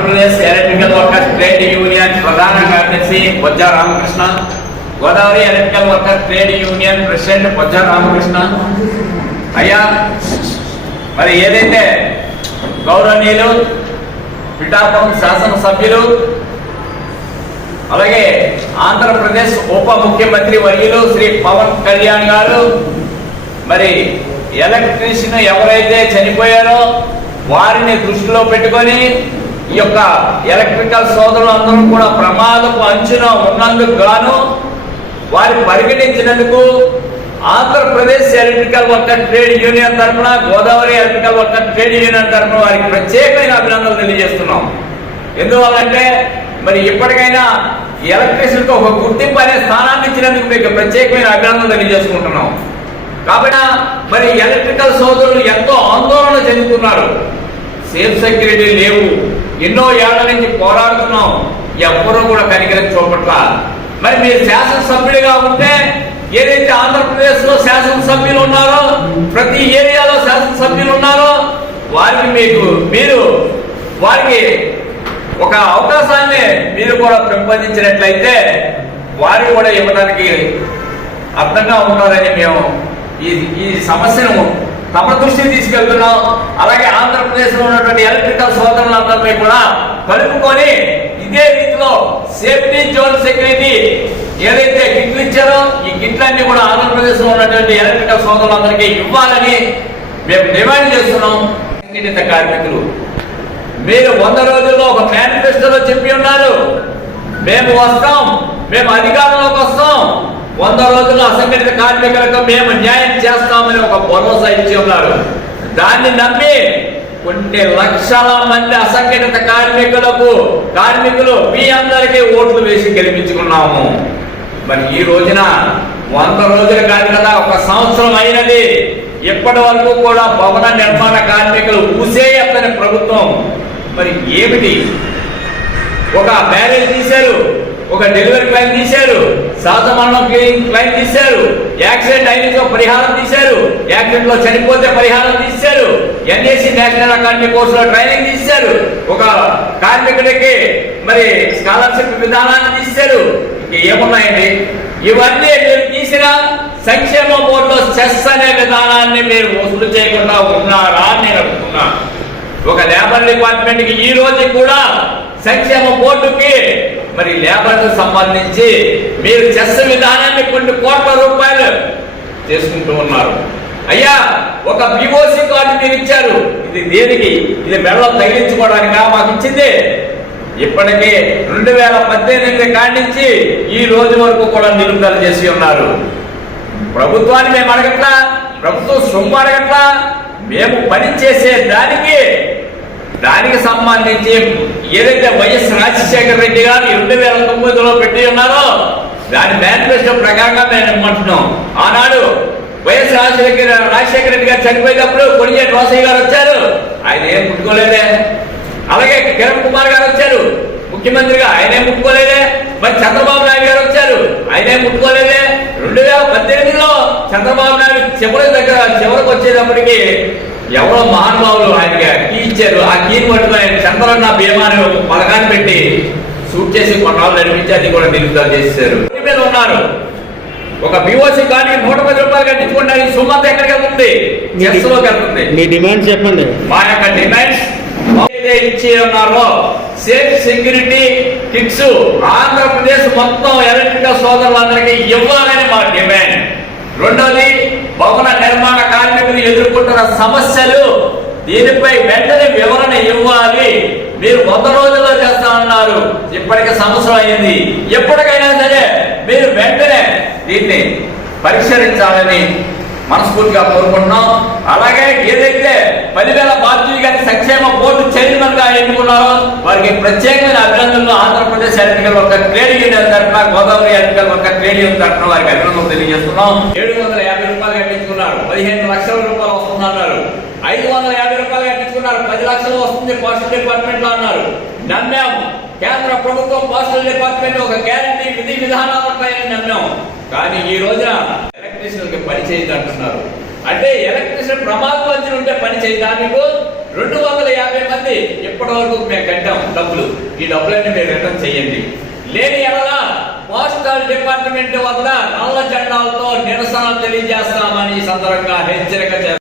Andhra Pradesh electrical workers trade union ప్రధాన కార్యదర్శి Bojja Ramakrishna, Godavari electrical workers trade union president Bojja Ramakrishna. అయ్యా, మరి ఏదైతే గౌరవనీయులు పిఠాపురం శాసనసభ్యులు అలాగే ఆంధ్రప్రదేశ్ ఉప ముఖ్యమంత్రి వర్యులు శ్రీ పవన్ కళ్యాణ్ గారు మరి ఎలక్ట్రీషియన్ ఎవరైతే చనిపోయారో వారిని దృష్టిలో పెట్టుకొని ఈ యొక్క ఎలక్ట్రికల్ సోదరులందరూ కూడా ప్రమాదపు అంచున ఉన్నందుకు గాను వారి పరిగణించినందుకు Andhra Pradesh electrical worker trade union తరఫున, Godavari electrical worker trade union తరఫున వారికి ప్రత్యేకమైన అభినందనలు తెలియజేస్తున్నాం. ఎందువల్లంటే మరి ఇప్పటికైనా ఎలక్ట్రీషియన్కి ఒక గుర్తింపు అనే స్థానాన్ని ఇచ్చినందుకు మీకు ప్రత్యేకమైన అభినందనలు తెలియజేసుకుంటున్నాం. కాబట్టి మరి ఎలక్ట్రికల్ సోదరులు ఎంతో ఆందోళన చెందుతున్నారు. సేఫ్ సెక్యూరిటీ లేవు, ఎన్నో ఏళ్ల నుంచి పోరాడుతున్నాం, ఎవ్వరూ కూడా కనికరం చూపట్ల. మరి మీరు శాసనసభ్యుడిగా ఉంటే ఏదైతే ఆంధ్రప్రదేశ్ లో శాసనసభ్యులు ఉన్నారో, ప్రతి ఏరియాలో శాసనసభ్యులు ఉన్నారో మీరు వారికి ఒక అవకాశాన్ని మీరు కూడా పెంపొందించినట్లయితే వారు కూడా ఇవ్వడానికి అర్థంగా ఉంటారని మేము ఈ సమస్యను తమ దృష్టికి తీసుకెళ్తున్నాం. అలాగే ఆంధ్రప్రదేశ్ లో ఉన్నటువంటి ఎలక్ట్రికల్ సోదరులందరినీ కూడా కలుపుకొని ఇదే రీతిలో సేఫ్టీ జోన్ సెక్యూరిటీ ఏదైతే కిట్లు ఇచ్చారో ఈ కిట్లన్నీ కూడా ఆంధ్రప్రదేశ్ లో ఉన్నటువంటి ఎలక్ట్రికల్ సోదరులందరికీ ఇవ్వాలని మేము డిమాండ్ చేస్తున్నాం. సంఘటిత కార్మికులు మీరు 100 రోజుల్లో ఒక మేనిఫెస్టోలో చెప్పి ఉన్నారు, మేము వస్తాం, మేము అధికారంలోకి వస్తాం, 100 రోజుల్లో అసంఘటిత కార్మికులకు మేము న్యాయం చేస్తామని ఒక భరోసా ఇచ్చి ఉన్నారు. దాన్ని నమ్మి కొన్ని లక్షల మంది అసంఘటిత కార్మికులు మీ అందరికీ ఓట్లు వేసి గెలిపించుకున్నాము. మరి ఈ రోజున 100 రోజులు కాదు కదా, 1 సంవత్సరం అయినది. ఇప్పటి వరకు కూడా భవన నిర్మాణ కార్మికులు ఊసేయత్తని ప్రభుత్వం మరి ఏమిటి? ఒక మ్యారేజ్ తీశారు, ఒక డెలివరీ క్లైమ్ తీశారు, సహజమరణం క్లైమ్ తీశారు, యాక్సిడెంట్ అయిన పరిహారం తీశారు, యాక్సిడెంట్ లో చనిపోతే పరిహారం తీశారు, ఎన్ఏసి నేషనల్ అకాడమీ కోర్సులో ట్రైనింగ్ తీశారు, ఒక కార్మికుడికి మరి స్కాలర్షిప్ విధానాన్ని తీశారు. ఏమున్నాయండి? ఇవన్నీ మీరు తీసిన సంక్షేమ బోర్డులో సెస్ అనే విధానాన్ని మీరు వసూలు చేయకుండా ఉన్నారా అని నేను అడుగుతున్నా. ఒక లేబర్ డిపార్ట్మెంట్ కి ఈ రోజు కూడా సంక్షేమ బోర్డుకి మరి లేబర్ కు సంబంధించి మీరు చెస్ విధానాన్ని కొన్ని కోట్ల రూపాయలు చేసుకుంటూ ఉన్నారు. అయ్యా, ఒక బిఓసి కార్డు మీరు ఇచ్చారు, ఇది దేనికి? ఇది మెడలో తగిలించుకోవడానికా మాకు ఇచ్చింది? ఇప్పటికే 2018 కాడి నుంచి ఈ రోజు వరకు కూడా నిలుపుదల చేసి ఉన్నారు. ప్రభుత్వాన్ని మేము అడగట్లా, ప్రభుత్వం సొమ్ము అడగట్లా, మేము పని చేసే దానికి సంబంధించి ఏదైతే వైఎస్ రాజశేఖర రెడ్డి గారు 2009లో పెట్టి ఉన్నారో దాని మేనిఫెస్టో ప్రకారంగా మేము ఇమ్మంటున్నాం. ఆనాడు వైఎస్ రాజశేఖర రెడ్డి గారు చనిపోయేటప్పుడు కొణిజేటి రోసయ్య గారు వచ్చారు, ఆయన ఏం ముట్టుకోలేదే. అలాగే కిరణ్ కుమార్ గారు వచ్చారు ముఖ్యమంత్రిగా, ఆయనే ముట్టుకోలేదే. మరి చంద్రబాబు నాయుడు గారు వచ్చారు, ఆయనే ముట్టుకోలేదే. 2018లో చంద్రబాబు నాయుడు చివరికి వచ్చేటప్పటికి ఎవరో మహానుభావులు ఆయనకి కీ ఇచ్చారు. ఆ కీని పట్టుకొని చంద్రన్న బీమా అనే ఒక పథకాన్ని పెట్టి షూట్ చేసి కొన్నాళ్ళు నడిపించి అది కూడా నిలుపుదల చేశారు. మీద ఉన్నారు. ఒక బిఓసి కానీ 110 రూపాయలు కట్టించుకుంటే సుమంత ఎక్కడికి వెళ్తుంది? చెస్లోకి వెళ్తుంది. మీ డిమాండ్ చెప్పండి. మా యొక్క డిమాండ్స్ ఇచ్చి ఉన్నారో సేఫ్ సెక్యూరిటీ కిట్స్ ఆంధ్రప్రదేశ్ మొత్తం ఎలక్ట్రికల్ సోదరులందరికీ ఇవ్వాలని మా డిమాండ్. రెండోది, భవన నిర్మాణ కార్మికులు ఎదుర్కొంటున్న సమస్యలు, దీనిపై వెంటనే వివరణ ఇవ్వాలి. మీరు 100 రోజుల్లో చేస్తామన్నారు, ఇప్పటికే సంవత్సరం అయింది. ఎప్పటికైనా సరే మీరు వెంటనే దీన్ని పరిష్కరించాలని మనస్ఫూర్తిగా కోరుకుంటున్నాం. అలాగే ఏదైతే 10,000 బాధ్యులు గారి సంక్షేమ బోర్డు చైర్మన్ గా ఎన్నుకున్నారో వారికి ప్రత్యేకమైన అభినందనలు Andhra Pradesh electrical worker trade union తరఫున, Godavari electrical worker trade union తరఫున వారికి అభినందనలు తెలియజేస్తున్నాం. 750 రూపాయలు కట్టించుకున్నారు, 15 లక్షల రూపాయలు వస్తుందన్నారు. 550 రూపాయలు కట్టించుకున్నారు, 10 లక్షలు వస్తుంది పోస్టల్ డిపార్ట్మెంట్ లో అన్నారు. నమ్మాం. కేంద్ర ప్రభుత్వం పోస్టల్ డిపార్ట్మెంట్ ఒక గ్యారంటీ విధి విధానాలు ఉంటాయని నమ్మాం. కానీ ఈ రోజున ఎలక్ట్రీషియన్కి పని చేయదు అంటున్నారు. అంటే ఎలక్ట్రీషియన్ ప్రమాదం వచ్చి ఉంటే పని చేయదా మీకు? 250 మంది ఇప్పటి వరకు మేము కట్టాం డబ్బులు. ఈ డబ్బులన్నీ మీరు రిటర్న్ చేయండి. లేని ఎడల పోస్టల్ డిపార్ట్మెంట్ వద్ద నల్ల జెండాలతో నిరసన తెలియజేస్తామని ఈ సందర్భంగా హెచ్చరిక చేస్తాం.